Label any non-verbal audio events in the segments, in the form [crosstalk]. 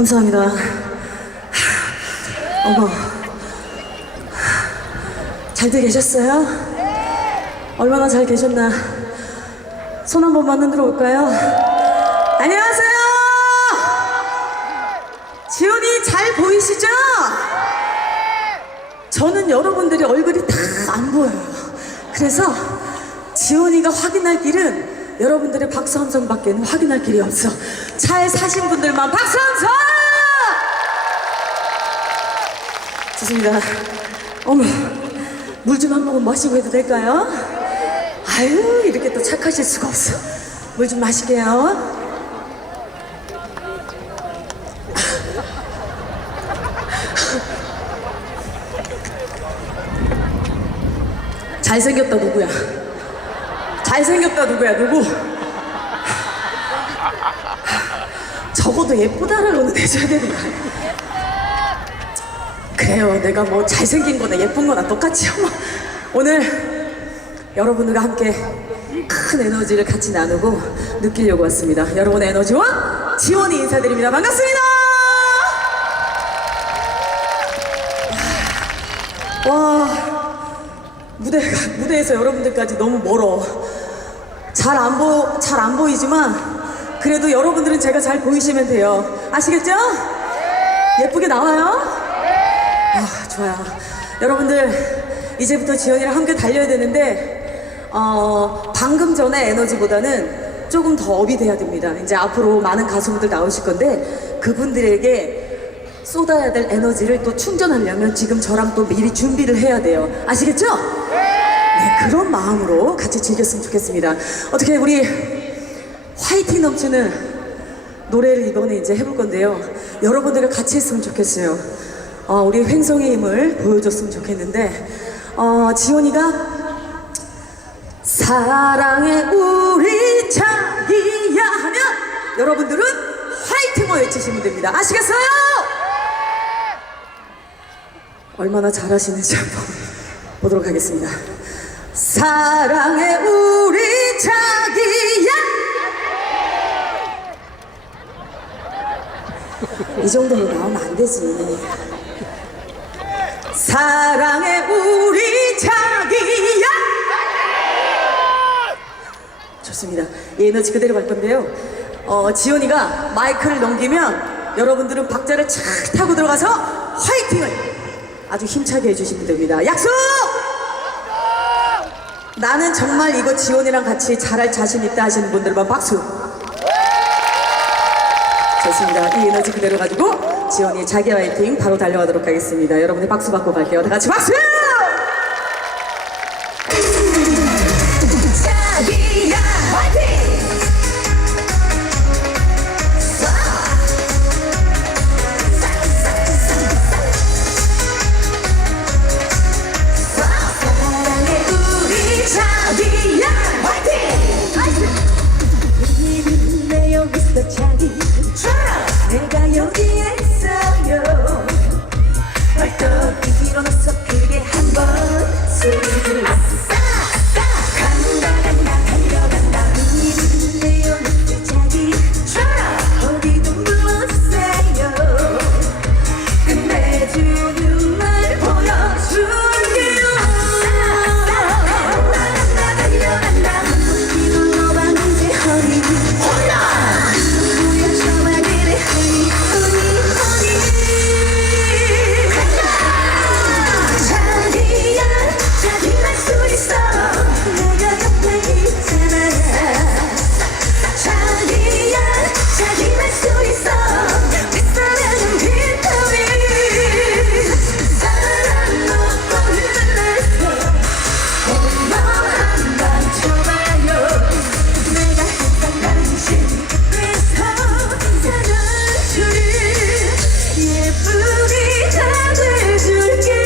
감사합니다. 어머. 잘들 계셨어요? 얼마나 잘 계셨나? 손 한 번만 흔들어 볼까요? 안녕하세요! 지훈이 잘 보이시죠? 저는 여러분들이 얼굴이 다 안 보여요. 그래서 지훈이가 확인할 길은 여러분들의 박수 함성밖에는 확인할 길이 없어. 잘 사신 분들만 박수 함성! 좋습니다. 어머, 물 좀 한 모금 마시고 해도 될까요? 아유, 이렇게 또 착하실 수가 없어. 물 좀 마실게요. [laughs] 잘생겼다 누구야? 잘생겼다 누구야 누구? [laughs] 적어도 예쁘다라고는 해줘야 되는 거 아니야? 그래요 내가 뭐 잘생긴 거나 예쁜 거나 똑같이요 뭐. 오늘 여러분들과 함께 큰 에너지를 같이 나누고 느끼려고 왔습니다 여러분의 에너지와 지원이 인사드립니다 반갑습니다 와 무대가 무대에서 여러분들까지 너무 멀어. 잘 안 보, 잘 안 보이지만 그래도 여러분들은 제가 잘 보이시면 돼요. 아시겠죠? 예쁘게 나와요? 아, 좋아요. 여러분들 이제부터 지연이랑 함께 달려야 되는데 어, 방금 전에 에너지보다는 조금 더 업이 돼야 됩니다. 이제 앞으로 많은 가수분들 나오실 건데 그분들에게 쏟아야 될 에너지를 또 충전하려면 지금 저랑 또 미리 준비를 해야 돼요. 아시겠죠? 네, 그런 마음으로 같이 즐겼으면 좋겠습니다. 어떻게 우리 화이팅 넘치는 노래를 이번에 이제 해볼 건데요. 여러분들과 같이 했으면 좋겠어요. 어, 우리 횡성의 힘을 보여줬으면 좋겠는데, 어, 지원이가 사랑해 우리 자기야 하면 여러분들은 화이팅을 외치시면 됩니다. 아시겠어요? 얼마나 잘하시는지 한번 보도록 하겠습니다. 사랑해 우리 자기야 이 정도로 나오면 안 되지 사랑해 우리 자기야 좋습니다 이 에너지 그대로 갈 건데요 어, 지원이가 마이크를 넘기면 여러분들은 박자를 착 타고 들어가서 화이팅을 아주 힘차게 해주시면 됩니다 약속! 나는 정말 이거 지원이랑 같이 잘할 자신 있다 하시는 분들만 박수. 좋습니다. 이 에너지 그대로 가지고 지원이 자기 화이팅 바로 달려가도록 하겠습니다. 여러분들 박수 받고 갈게요. 다 같이 박수! 우리 다 돼줄게.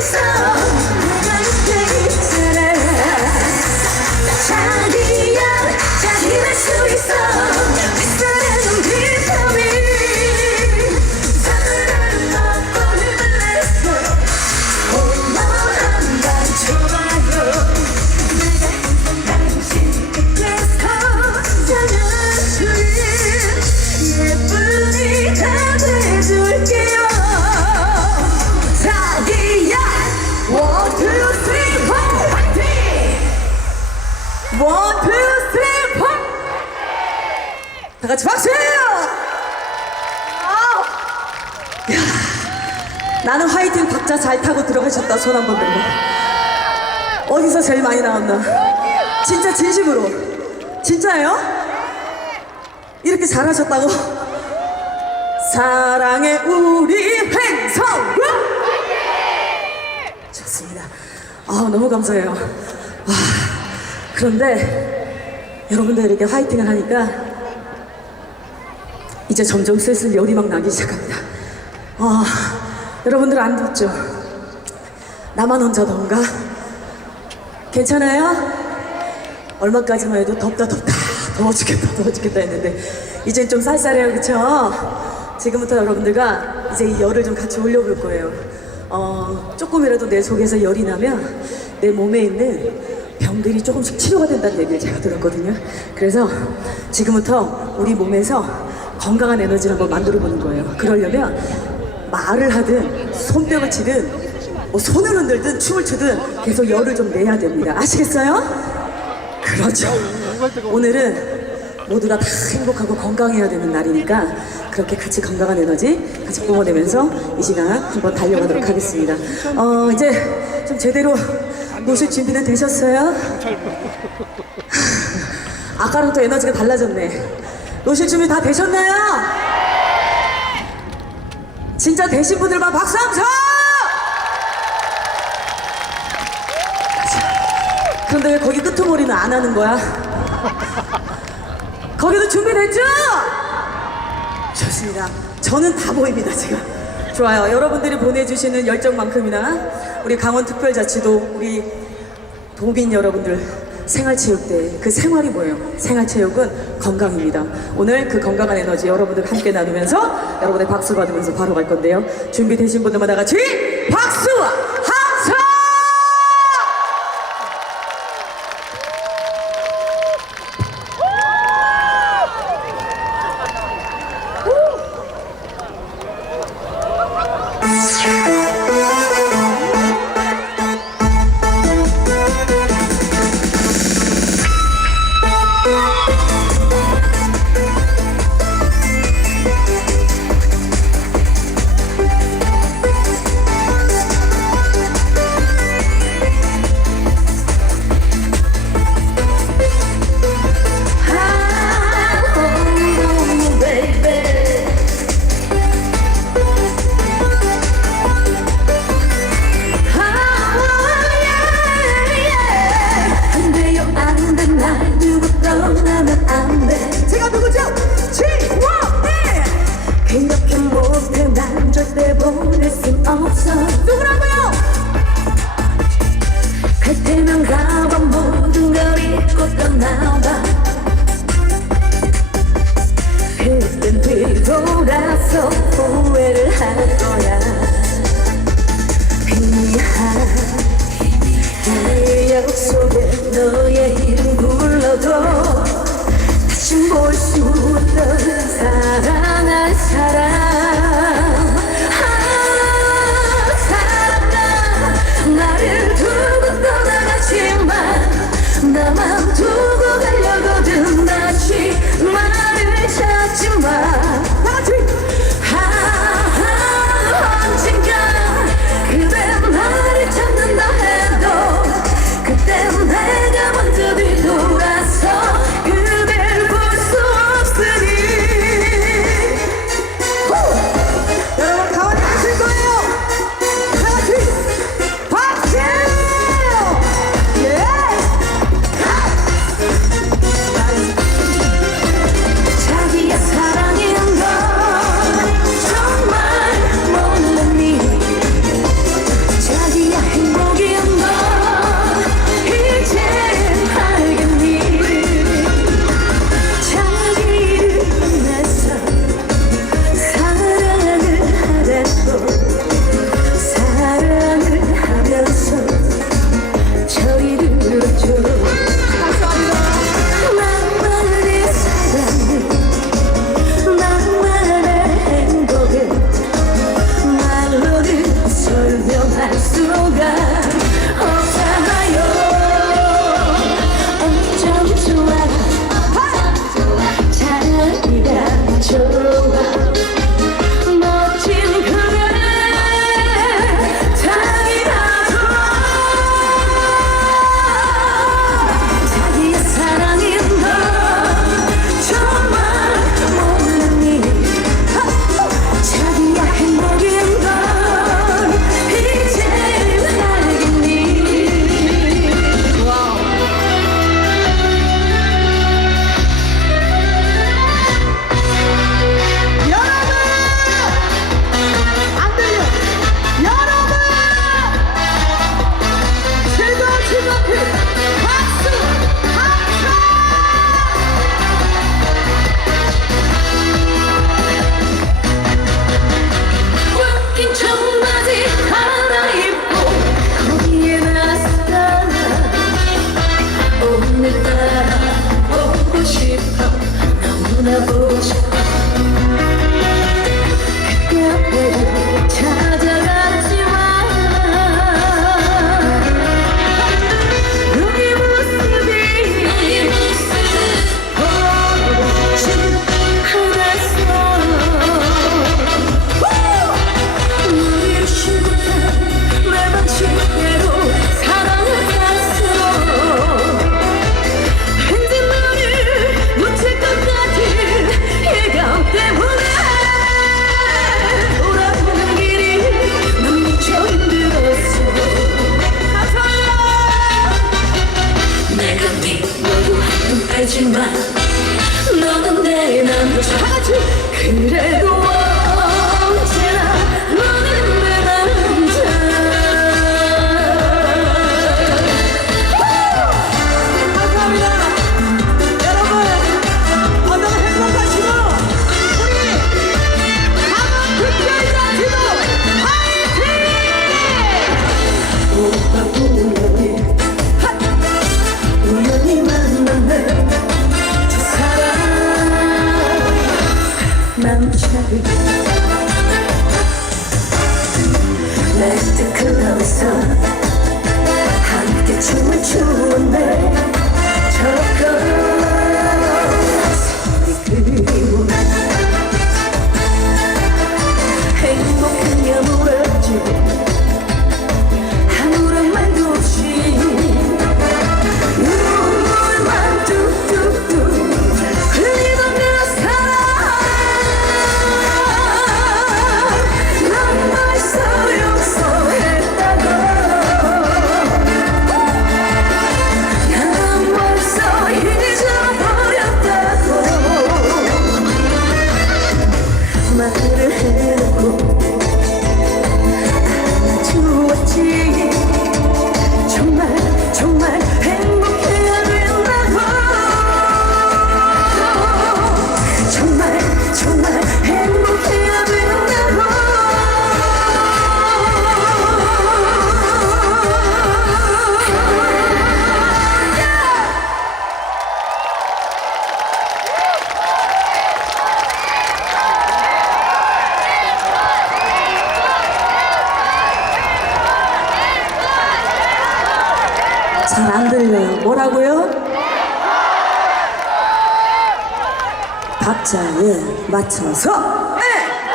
so. 박자 잘 타고 들어가셨다. 손 한번 들고. 어디서 제일 많이 나왔나? 진짜 진심으로. 진짜예요? 이렇게 잘하셨다고? 사랑의 우리 횡성 좋습니다. 아 너무 감사해요. 와, 그런데 여러분들 이렇게 화이팅을 하니까 이제 점점 슬슬 열이 막 나기 시작합니다. 아, 여러분들 안 덥죠? 나만 혼자 더운가? 괜찮아요? 얼마까지만 해도 덥다 덥다 더워 죽겠다 더워 죽겠다 했는데 이젠 좀 쌀쌀해요 그쵸? 지금부터 여러분들과 이제 이 열을 좀 같이 올려볼 거예요 어, 조금이라도 내 속에서 열이 나면 내 몸에 있는 병들이 조금씩 치료가 된다는 얘기를 제가 들었거든요 그래서 지금부터 우리 몸에서 건강한 에너지를 한번 만들어 보는 거예요 그러려면 말을 하든 손뼉을 치든 뭐 손을 흔들든 춤을 추든 계속 열을 좀 내야 됩니다 아시겠어요? 그렇죠. 오늘은 모두가 다 행복하고 건강해야 되는 날이니까 그렇게 같이 건강한 에너지 같이 뿜어내면서 이 시간 한번 달려가도록 하겠습니다. 어, 이제 좀 제대로 노실 준비는 되셨어요? 아까랑 또 에너지가 달라졌네. 노실 준비 다 되셨나요? 진짜 되신 분들만 박수 한번 쳐! 그런데 왜 거기 끄트머리는 안 하는 거야? [laughs] 거기도 준비됐죠? 좋습니다. 저는 다 보입니다, 지금. 좋아요. 여러분들이 보내주시는 열정만큼이나 우리 강원특별자치도 우리 도민 여러분들 생활체육대 그 생활이 뭐예요? 생활체육은 건강입니다. 오늘 그 건강한 에너지 여러분들 함께 나누면서 여러분의 박수 받으면서 바로 갈 건데요. 준비되신 분들만 다 같이 박수와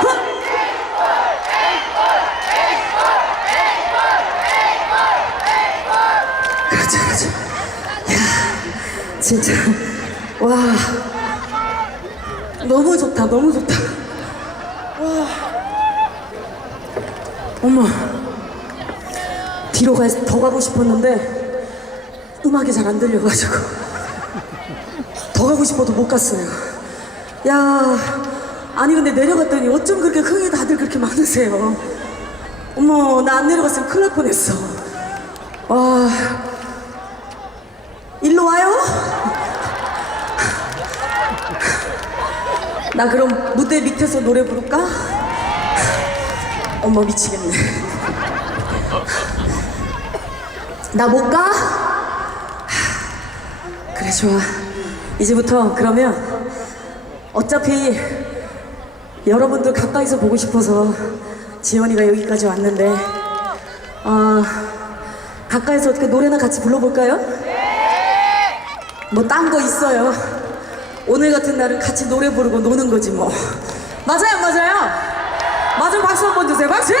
후. 그렇죠, 그렇죠. 야, 진짜 와 너무 좋다, 너무 좋다. 와, 어머. 뒤로 가, 더 가고 싶었는데 음악이 잘 안 들려가지고 더 가고 싶어도 못 갔어요. 야, 아니 근데 내려갔더니 어쩜 그렇게 흥이 다들 그렇게 많으세요? 어머, 나 안 내려갔으면 큰일 날 뻔했어. 와, 일로 와요? 나 그럼 무대 밑에서 노래 부를까? 어머 미치겠네. 나 못 가? 하, 그래 좋아 이제부터 그러면 어차피 여러분들 가까이서 보고 싶어서 지원이가 여기까지 왔는데 어, 가까이서 어떻게 노래나 같이 불러볼까요? 뭐 딴 거 있어요. 오늘 같은 날은 같이 노래 부르고 노는 거지 뭐. 맞아요 맞아요. 맞은 박수 한번 주세요. 박수!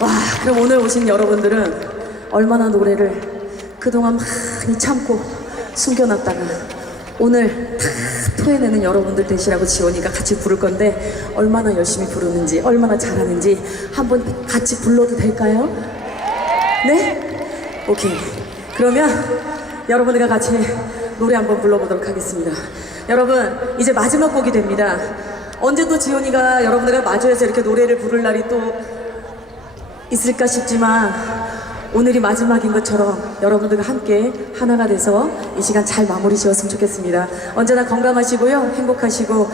와, 그럼 오늘 오신 여러분들은 얼마나 노래를 그동안 많이 참고 숨겨놨다가 오늘 다 토해내는 여러분들 되시라고 지원이가 같이 부를 건데 얼마나 열심히 부르는지 얼마나 잘하는지 한번 같이 불러도 될까요? 네? 오케이. 그러면 여러분들과 같이 노래 한번 불러보도록 하겠습니다. 여러분, 이제 마지막 곡이 됩니다. 언제 또 지원이가 여러분들과 마주해서 이렇게 노래를 부를 날이 또 있을까 싶지만 오늘이 마지막인 것처럼 여러분들과 함께 하나가 돼서 이 시간 잘 마무리 지었으면 좋겠습니다. 언제나 건강하시고요. 행복하시고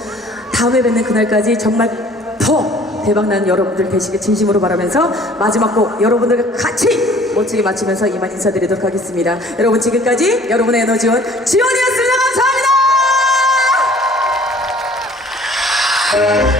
다음에 뵙는 그날까지 정말 더 대박나는 여러분들 되시길 진심으로 바라면서 마지막 곡 여러분들과 같이 멋지게 마치면서 이만 인사드리도록 하겠습니다. 여러분 지금까지 여러분의 에너지원 지원이었습니다. 감사합니다.